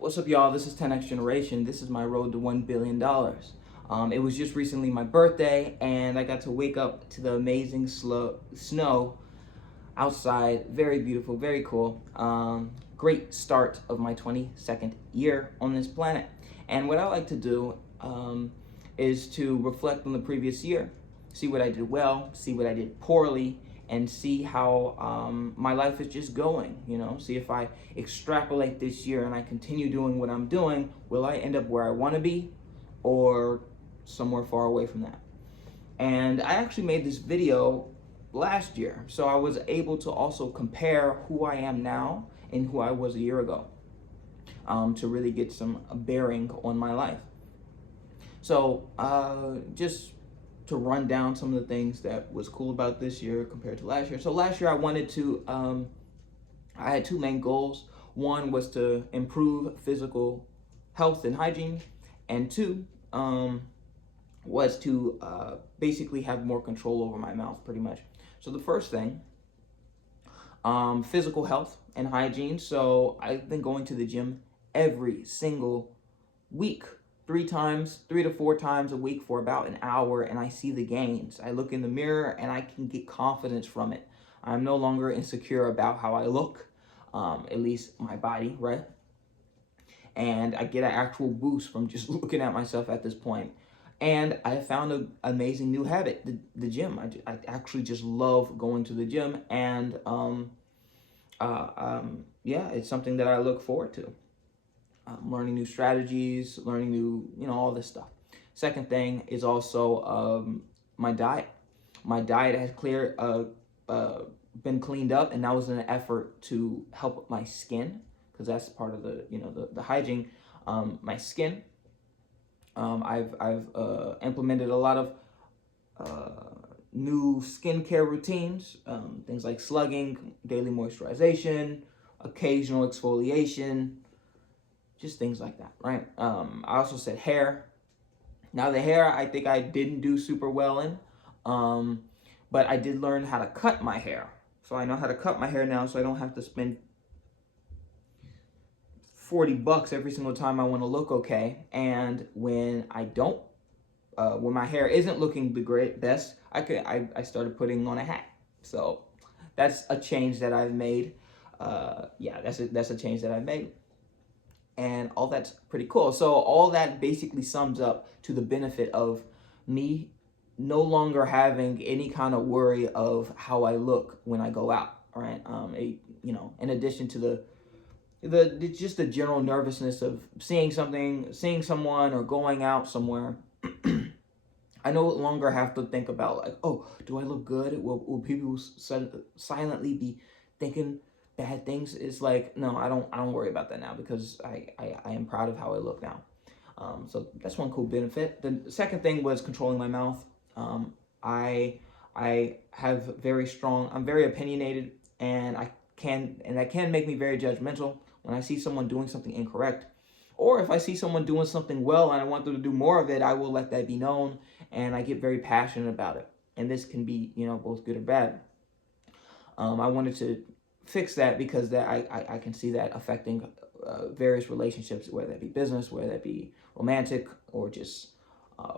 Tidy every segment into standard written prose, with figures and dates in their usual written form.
What's up, y'all? This is 10X Generation. This is my road to $1 billion. It was just recently my birthday, and I got to wake up to the amazing snow outside. Very beautiful, very cool. Great start of my 22nd year on this planet. And what I like to do is to reflect on the previous year, see what I did well, see what I did poorly, and see how my life is just going, see if I extrapolate this year and I continue doing what I'm doing, will I end up where I want to be or somewhere far away from that? And I actually made this video last year, so I was able to also compare who I am now and who I was a year ago, to really get some bearing on my life. So just to run down some of the things that was cool about this year compared to last year. So last year I wanted to, I had two main goals. One was to improve physical health and hygiene, and two was to basically have more control over my mouth, pretty much. So the first thing, physical health and hygiene. So I've been going to the gym every single week, 3 to 4 times a week for about an hour, and I see the gains. I look in the mirror and I can get confidence from it. I'm no longer insecure about how I look, at least my body, right? And I get an actual boost from just looking at myself at this point. And I found an amazing new habit, the gym. I actually just love going to the gym, and yeah, it's something that I look forward to. Learning new strategies, learning new, all this stuff. Second thing is also my diet. My diet has been cleaned up, and that was an effort to help my skin, because that's part of the hygiene. My skin. I've implemented a lot of new skincare routines, things like slugging, daily moisturization, occasional exfoliation, just things like that, right? I also said hair. Now the hair, I think I didn't do super well in, but I did learn how to cut my hair. So I know how to cut my hair now, so I don't have to spend $40 every single time I want to look okay. And when I don't, when my hair isn't looking the best, I started putting on a hat. So that's a change that I've made. Yeah, that's a change that I've made. And all that's pretty cool. So all that basically sums up to the benefit of me no longer having any kind of worry of how I look when I go out, right? In addition to just the general nervousness of seeing someone, or going out somewhere. I no longer have to think about, like, oh, do I look good? Will people silently be thinking bad things? It's like, no, I don't worry about that now, because I am proud of how I look now. So that's one cool benefit. The second thing was controlling my mouth. I have I'm very opinionated, and that can make me very judgmental. When I see someone doing something incorrect, or if I see someone doing something well and I want them to do more of it, I will let that be known, and I get very passionate about it. And this can be, both good or bad. I wanted to fix that, because I can see that affecting various relationships, whether that be business, whether that be romantic, or just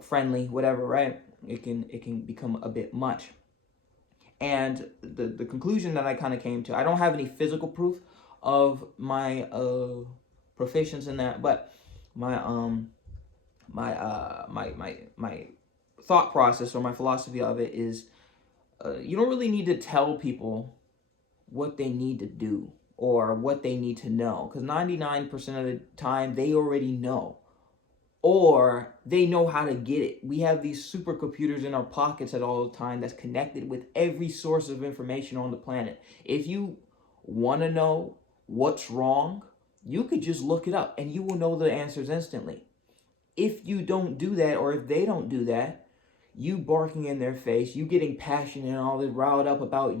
friendly, whatever, right? It can become a bit much. And the conclusion that I kind of came to, I don't have any physical proof of my proficiency in that, but my my thought process, or my philosophy of it is, you don't really need to tell people what they need to do or what they need to know, because 99% of the time they already know, or they know how to get it. We have these supercomputers in our pockets at all the time that's connected with every source of information on the planet. If you want to know what's wrong, you could just look it up and you will know the answers instantly. If you don't do that, or if they don't do that, you barking in their face, you getting passionate and all this riled up about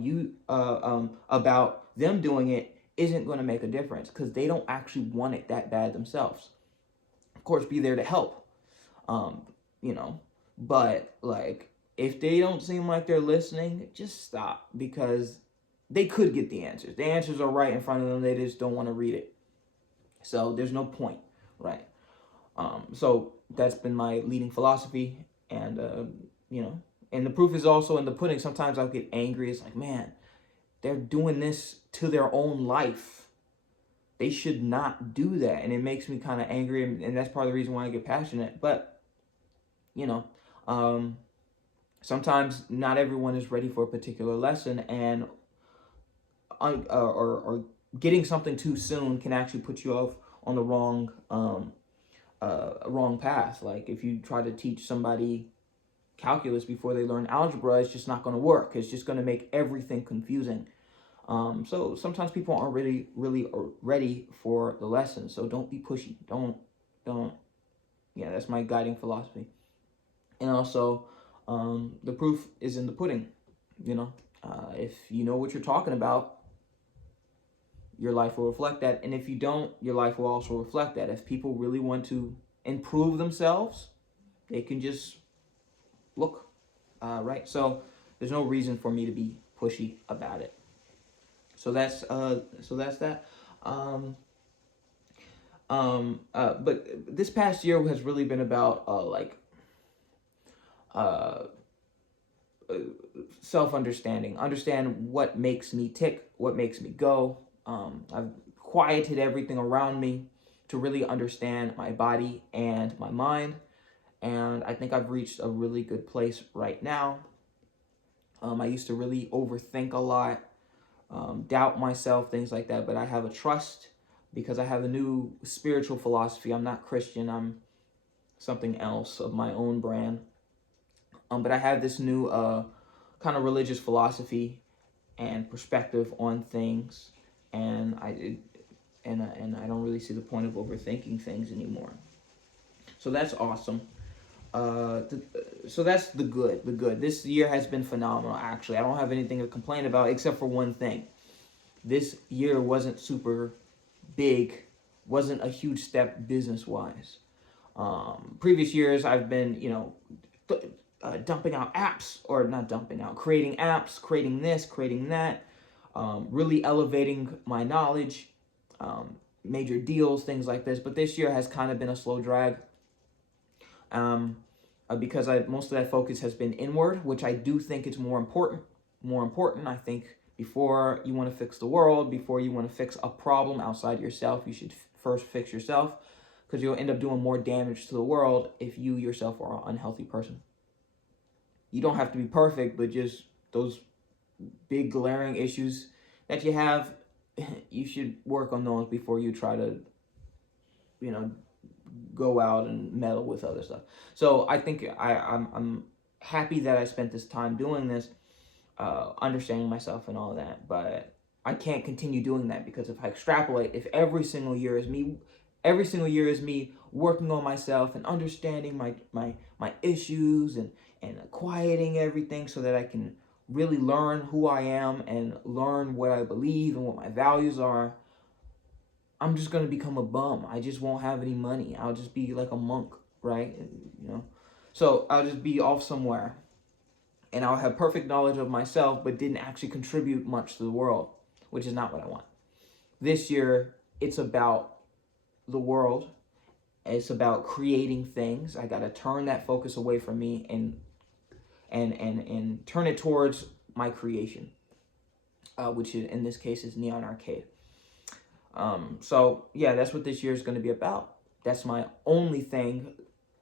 about them doing it, isn't going to make a difference, because they don't actually want it that bad themselves. Of course, be there to help, but like, if they don't seem like they're listening, just stop, because they could get the answers. The answers are right in front of them. They just don't want to read it. So there's no point, right? So that's been my leading philosophy, and you know, and the proof is also in the pudding. Sometimes I'll get angry. It's like, man, they're doing this to their own life. They should not do that, and it makes me kind of angry, and that's part of the reason why I get passionate. But you know, um, sometimes not everyone is ready for a particular lesson, and or getting something too soon can actually put you off on the wrong path. Like if you try to teach somebody calculus before they learn algebra, it's just not going to work. It's just going to make everything confusing. So sometimes people aren't really ready for the lesson. So don't be pushy. Don't. Yeah, that's my guiding philosophy. And also, the proof is in the pudding. You know, if you know what you're talking about, your life will reflect that. And if you don't, your life will also reflect that. If people really want to improve themselves, they can just look, right? So there's no reason for me to be pushy about it. So that's that. But this past year has really been about uh, self-understanding. Understand what makes me tick, what makes me go. I've quieted everything around me to really understand my body and my mind. And I think I've reached a really good place right now. I used to really overthink a lot, doubt myself, things like that. But I have a trust because I have a new spiritual philosophy. I'm not Christian. I'm something else of my own brand. But I have this new kind of religious philosophy and perspective on things, and I don't really see the point of overthinking things anymore. So that's awesome. So that's the good. The good. This year has been phenomenal. Actually, I don't have anything to complain about except for one thing. This year wasn't super big, wasn't a huge step business wise. Previous years, I've been, dumping out apps, or not dumping out, creating apps, creating this, creating that, really elevating my knowledge, major deals, things like this. But this year has kind of been a slow drag, because most of that focus has been inward, which I do think is more important. I think before you want to fix the world, before you want to fix a problem outside yourself, you should first fix yourself, because you'll end up doing more damage to the world if you yourself are an unhealthy person. You don't have to be perfect, but just those big glaring issues that you have, you should work on those before you try to, go out and meddle with other stuff. So I think I'm happy that I spent this time doing this, understanding myself and all that. But I can't continue doing that, because if I extrapolate, if every single year is me working on myself and understanding my issues and quieting everything so that I can really learn who I am and learn what I believe and what my values are, I'm just going to become a bum. I just won't have any money. I'll just be like a monk, right? So I'll just be off somewhere, and I'll have perfect knowledge of myself but didn't actually contribute much to the world, which is not what I want. This year, it's about the world. It's about creating things. I got to turn that focus away from me and turn it towards my creation, which in this case is Neon Arcade. So yeah, that's what this year is going to be about. That's my only thing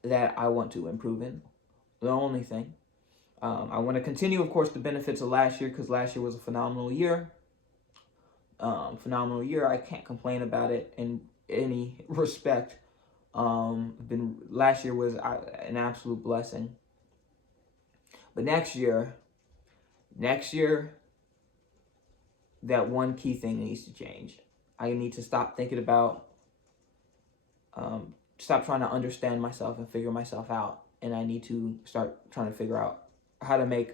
that I want to improve in. The only thing. I want to continue, of course, the benefits of last year, because last year was a phenomenal year. I can't complain about it in any respect. Last year was an absolute blessing. But next year, that one key thing needs to change. I need to stop thinking about, stop trying to understand myself and figure myself out. And I need to start trying to figure out how to make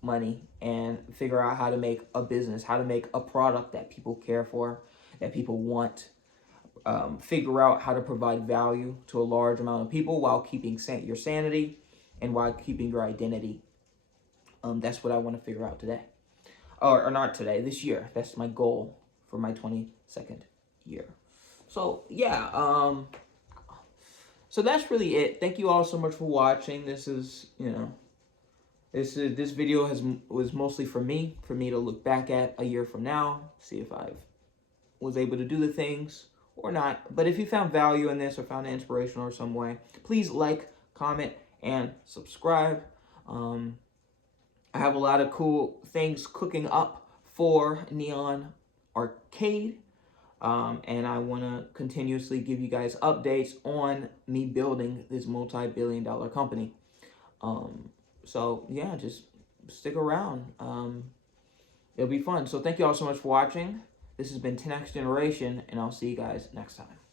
money and figure out how to make a business, how to make a product that people care for, that people want. Figure out how to provide value to a large amount of people while keeping your sanity and while keeping your identity. That's what I want to figure out today. Or not today, this year. That's my goal for my 22nd year. So yeah, so that's really it. Thank you all so much for watching. This is, this video was mostly for me to look back at a year from now, see if I was able to do the things or not. But if you found value in this or found it inspirational or some way, please like, comment, and subscribe. I have a lot of cool things cooking up for Neon Arcade. And I want to continuously give you guys updates on me building this multi-billion-dollar company. So yeah, just stick around. It'll be fun. So thank you all so much for watching. This has been 10X Generation, and I'll see you guys next time.